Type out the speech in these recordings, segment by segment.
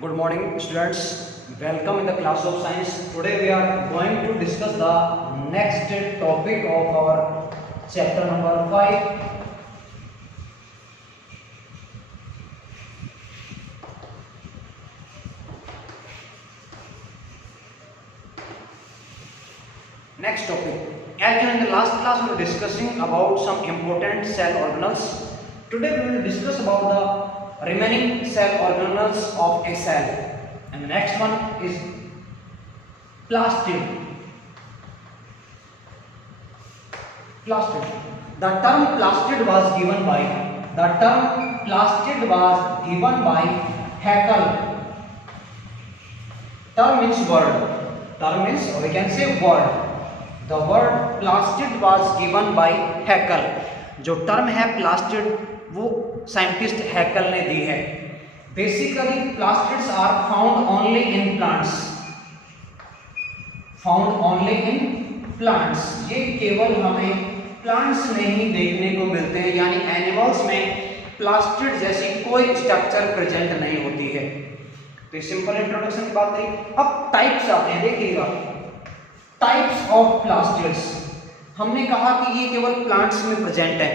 Good morning, students. Welcome in the class of science. Today we are going to discuss the next topic of our chapter number 5. Next topic. As in the last class we were discussing about some important cell organelles. Today we will discuss about the remaining cell organelles of a cell. And the next one is plastid. Plastid. The term plastid was given by Haeckel. Term means word. Term means, or we can say word. The word plastid was given by Haeckel. जो term है plastid वो scientist Haeckel ने दी है. Basically plastids are found only in plants. ये केवल हमें plants में ही देखने को मिलते हैं, यानी एनिमल्स में प्लास्टिड जैसी कोई स्ट्रक्चर प्रेजेंट नहीं होती है. तो सिंपल इंट्रोडक्शन की बात करें. अब टाइप्स आते हैं, देखिएगा टाइप्स ऑफ प्लास्टिड्स. हमने कहा कि ये केवल प्लांट्स में प्रेजेंट है,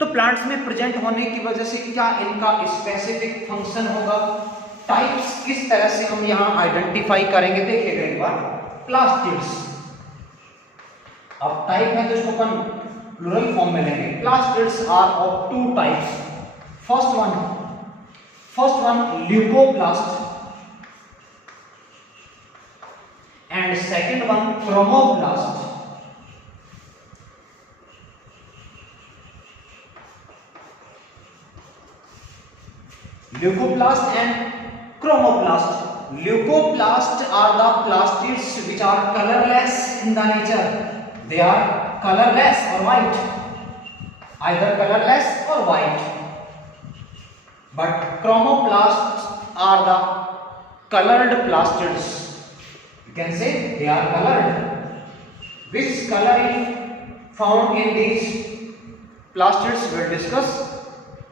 तो प्लांट्स में प्रेजेंट होने की वजह से क्या इनका स्पेसिफिक फंक्शन होगा, टाइप्स किस तरह से हम यहां आइडेंटिफाई करेंगे. देखिएगा एक बार प्लास्टिड्स. अब टाइप है तो इसको अपन प्लूरल फॉर्म में लेंगे. Plastids are of two types. First one leucoplast and second one chromoplast. Leucoplast and chromoplast. Leucoplast are the plastids which are colorless in the nature. They are colorless or white, either colorless or white. But chromoplasts are the colored plastids. You can say they are colored. Which color is found in these plastids we will discuss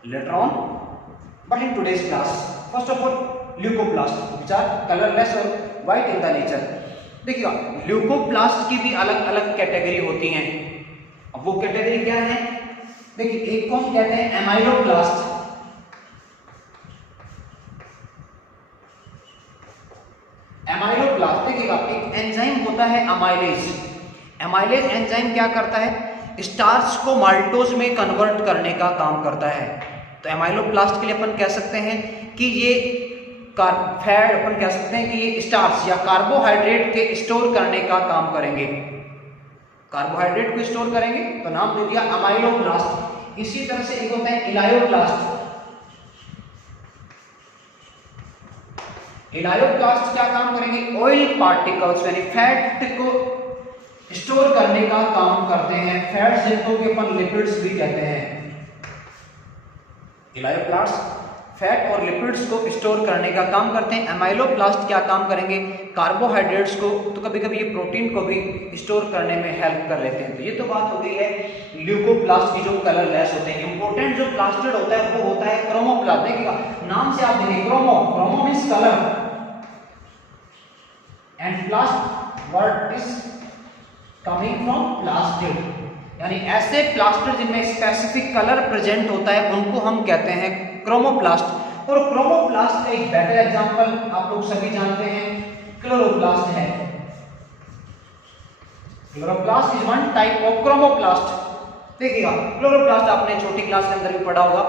later on, but in today's class. First of all, leucoplast which are colorless or white in the nature. देखिएगा leucoplast की भी अलग अलग category होती हैं. अब वो category क्या है, देखिए एक को हम कहते हैं एमाइलोप्लास्ट. एमाइलोप्लास्ट देखिएगा एक एंजाइम होता है अमाइलेज. एमाइलेज एंजाइम क्या करता है, स्टार्च को माल्टोज में कन्वर्ट करने का काम करता है. तो एमाइलोप्लास्ट के लिए अपन कह सकते हैं कि ये फैट, अपन कह सकते हैं कि ये स्टार्च या कार्बोहाइड्रेट के स्टोर करने का काम करेंगे. कार्बोहाइड्रेट को स्टोर करेंगे तो नाम दे दिया अमाइलोप्लास्ट. इसी तरह से एक होता है इलायोप्लास्ट. इलायोप्लास्ट क्या काम करेंगे, ऑयल पार्टिकल्स यानी फैट को स्टोर करने का काम करते हैं. फैट्स जिनको कि अपन लिपिड्स भी कहते हैं. इलायोप्लास्ट फैट और लिपिड्स को स्टोर करने का काम करते हैं. एमाइलोप्लास्ट क्या काम करेंगे, कार्बोहाइड्रेट्स को, तो कभी कभी ये प्रोटीन को भी स्टोर करने में हेल्प कर लेते हैं. तो ये तो बात हो गई है ल्यूकोप्लास्ट की जो कलरलेस होते हैं. इंपॉर्टेंट जो प्लास्टिड होता है वो होता है क्रोमोप्लास्ट. देखिएगा नाम से आप देखें chromo means colour and plast word is coming from plastid, यानी ऐसे प्लास्टिड जिनमें स्पेसिफिक कलर प्रेजेंट होता है उनको हम कहते हैं क्रोमोप्लास्ट. और क्रोमोप्लास्ट का एक बेटर एग्जांपल आप लोग सभी जानते हैं क्लोरोप्लास्ट है. Chloroplast is one type of chromoplast. देखिएगा क्लोरोप्लास्ट आपने छोटी क्लास के अंदर भी पढ़ा होगा,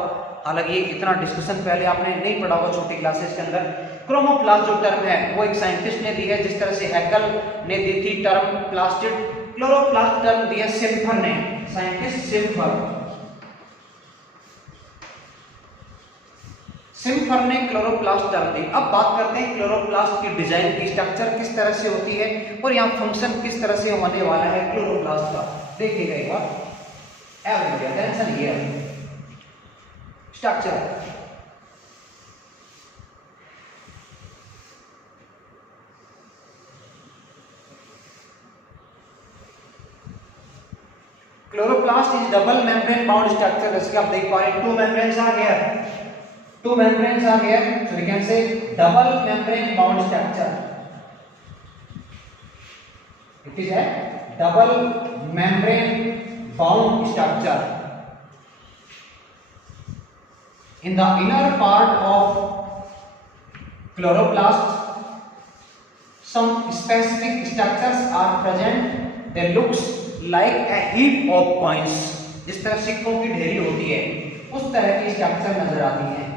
हालांकि ये इतना डिस्कशन पहले आपने नहीं पढ़ा होगा छोटी क्लासेस के अंदर. क्रोमोप्लास्ट जो टर्म है वो एक साइंटिस्ट ने दी है, जिस तरह से हैकल ने दी थी टर्म प्लास्टिड. क्लोरोप्लास्ट टर्म दी है सिम्फर ने, साइंटिस्ट सिम्फर ने क्लोरोप्लास्ट टर्म दी. अब बात करते हैं क्लोरोप्लास्ट की डिजाइन की, स्ट्रक्चर किस तरह से होती है और यहाँ फंक्शन किस तरह से होने वाला है क्लोरोप्लास्ट का. देखिएगा एक बार attention here. Structure chloroplast is double membrane bound structure. जैसे आप देख पा रहे हैं, two membranes are here. Two membranes are here, so we can say double membrane bound structure. It is a double membrane bound structure. In the inner part of chloroplast, some specific structures are present. They looks like a heap of coins. जिस तरह सिक्कों की ढेरी होती है उस तरह की स्ट्रक्चर नजर आती है.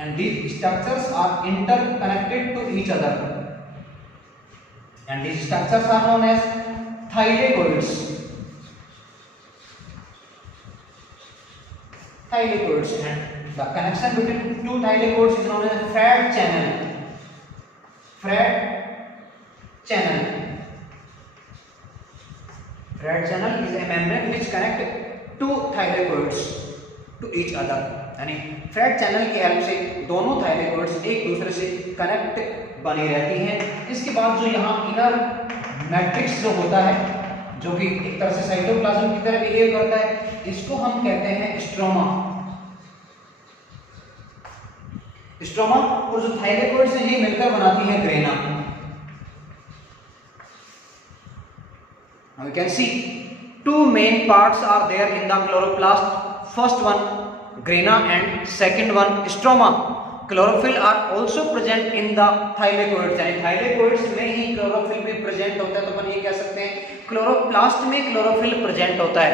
And these structures are interconnected to each other. And these structures are known as thylakoids. Thylakoids, and the connection between two thylakoids is known as Fred channel. Fred channel. Fred channel is a membrane which connect two thylakoids to each other. यानी Fred channel की help से दोनों थाइलेकोइड्स एक दूसरे से connect बनी रहती हैं. इसके बाद जो यहाँ इनर मैट्रिक्स जो होता है, जो कि एक तरह से साइटोप्लाज्म की तरह बिहेव करता है, इसको हम कहते हैं स्ट्रोमा. स्ट्रोमा और जो थाइलेकोइड्स हैं ये मिलकर बनाती है grana. Now you can see two main parts are there in the chloroplast. First one grana and second one stroma. Chlorophyll are also present in the thylakoids. यानी thylakoids में ही chlorophyll भी present होता है, तो अपन ये कह सकते हैं chloroplast में chlorophyll present होता है.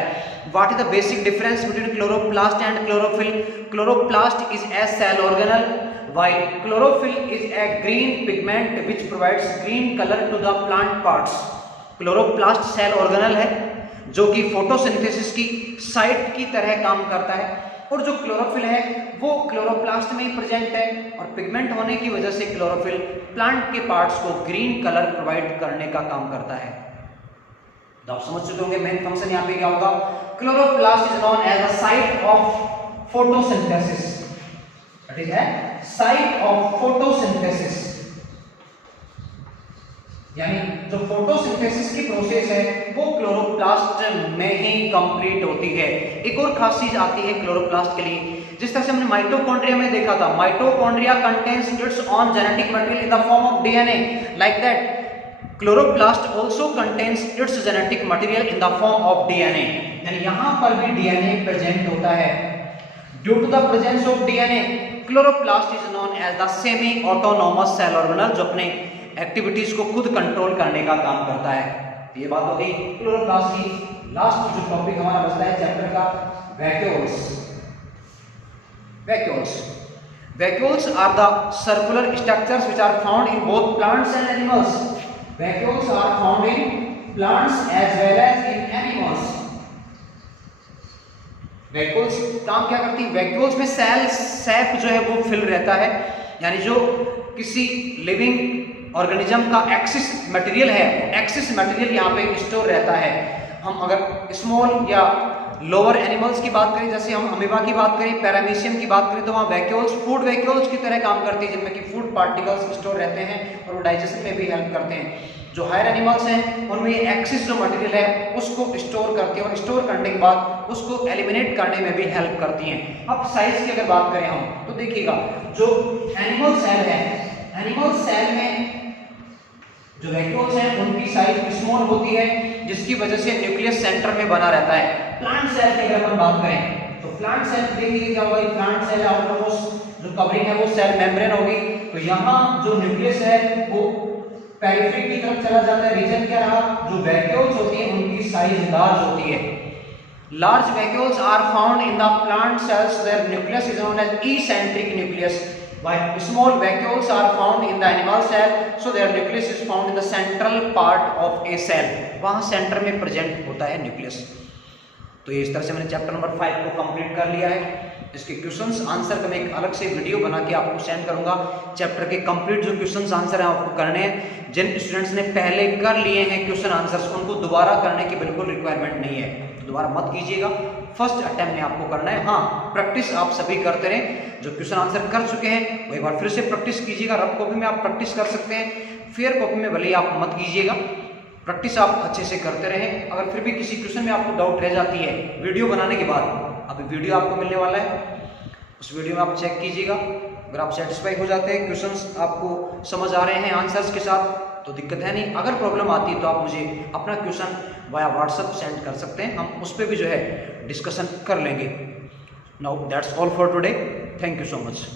What is the basic difference between chloroplast and chlorophyll? Chloroplast is a cell organelle, while chlorophyll is a green pigment which provides green color to the plant parts. Chloroplast cell organelle है जो कि photosynthesis की site की तरह काम करता है, और जो क्लोरोफिल है वो क्लोरोप्लास्ट में ही प्रेजेंट है, और पिगमेंट होने की वजह से क्लोरोफिल प्लांट के पार्ट्स को ग्रीन कलर प्रोवाइड करने का काम करता है. तो आप समझ चुके होंगे मेन फंक्शन यहाँ पे क्या होगा. Chloroplast is known as a site of photosynthesis. That is a site of photosynthesis. यानी जो फोटोसिंथेसिस की प्रोसेस है वो क्लोरोप्लास्ट में ही कंप्लीट होती है. एक और खास चीज आती है क्लोरोप्लास्ट के लिए, जिस तरह से हमने माइटोकॉन्ड्रिया में देखा था, mitochondria contains its own genetic material in the form of DNA. Like that chloroplast also contains its genetic material in the form of DNA. यानी यहां पर भी डीएनए प्रेजेंट होता है. Due to the presence of DNA chloroplast is known as the semi autonomous cell organelle, जो अपने activities को खुद कंट्रोल करने का काम करता है. ये बात होगी क्लोरोप्लास्ट की. लास्ट जो टॉपिक हमारा बचता है चैप्टर का, vacuoles. Vacuoles are the circular structures which are found in both plants and animals. Vacuoles are found in plants as well as in animals. Vacuoles काम क्या करती है? वैक्यूल्स में सेल सैप जो है वो फिल रहता है. यानी जो किसी लिविंग ऑर्गेनिज्म का एक्सिस मटेरियल है, एक्सिस मटेरियल यहाँ पे स्टोर रहता है. हम अगर स्मॉल या लोअर एनिमल्स की बात करें, जैसे हम अमीबा की बात करें, पैरामीशियम की बात करें, तो वहाँ वैक्यूल्स फूड वैक्यूल्स की तरह काम करती है, जिनमें कि फूड पार्टिकल्स स्टोर रहते हैं और वो डाइजेशन में भी हेल्प करते हैं. जो हायर एनिमल्स हैं उनमें एक्सिस जो मटेरियल है उसको स्टोर करती है, और स्टोर करने के बाद उसको एलिमिनेट करने में भी हेल्प करती हैं. अब साइज की अगर बात करें हम, तो देखिएगा जो एनिमल सेल है, एनिमल सेल में जो वैक्यूल्स हैं उनकी साइज स्मॉल होती है, जिसकी वजह से न्यूक्लियस सेंटर में बना रहता है. प्लांट सेल की अगर हम बात करें तो प्लांट सेल देखिए क्या होगा. प्लांट सेल आउटरमोस्ट जो कवरिंग है वो सेल मेम्ब्रेन होगी. तो यहाँ जो न्यूक्लियस है वो पेरिफेरी की तरफ चला जाता है. रीजन क्या रहा? जो वैक्यूल्स होती हैं उनकी साइज लार्ज होती है. Large vacuoles are found in the plant cells. Their nucleus is known as eccentric nucleus. While small vacuoles are found in the animal cell, so their nucleus is found in the central part of a cell. वहाँ centre में present होता है nucleus. तो ये इस तरह से मैंने चैप्टर नंबर 5 को कंप्लीट कर लिया है. इसके क्वेश्चंस आंसर का मैं एक अलग से वीडियो बना के आपको सेंड करूंगा. चैप्टर के कंप्लीट जो क्वेश्चंस आंसर हैं आपको करने हैं. जिन स्टूडेंट्स ने पहले कर लिए हैं क्वेश्चन आंसर्स, उनको दोबारा करने की बिल्कुल रिक्वायरमेंट नहीं है. दोबारा मत कीजिएगा, फर्स्ट अटेम्प्ट में आपको करना है. हाँ, प्रैक्टिस आप सभी करते रहें. जो क्वेश्चन आंसर कर चुके हैं वो एक बार फिर से प्रैक्टिस कीजिएगा. रफ कॉपी में आप प्रैक्टिस कर सकते हैं, फेयर कॉपी में भले ही आप मत कीजिएगा. प्रैक्टिस आप अच्छे से करते रहें. अगर फिर भी किसी क्वेश्चन में आपको डाउट रह जाती है वीडियो बनाने के बाद, अभी वीडियो आपको मिलने वाला है, उस वीडियो में आप चेक कीजिएगा। अगर आप सेटिस्फाई हो जाते हैं, क्वेश्चंस आपको समझ आ रहे हैं आंसर्स के साथ, तो दिक्कत है नहीं। अगर प्रॉब्लम आती है तो आप मुझे अपना क्वेश्चन वाया व्हाट्सएप सेंड कर सकते हैं, हम उस पर भी जो है डिस्कशन कर लेंगे। Now that's all for today, thank you so much.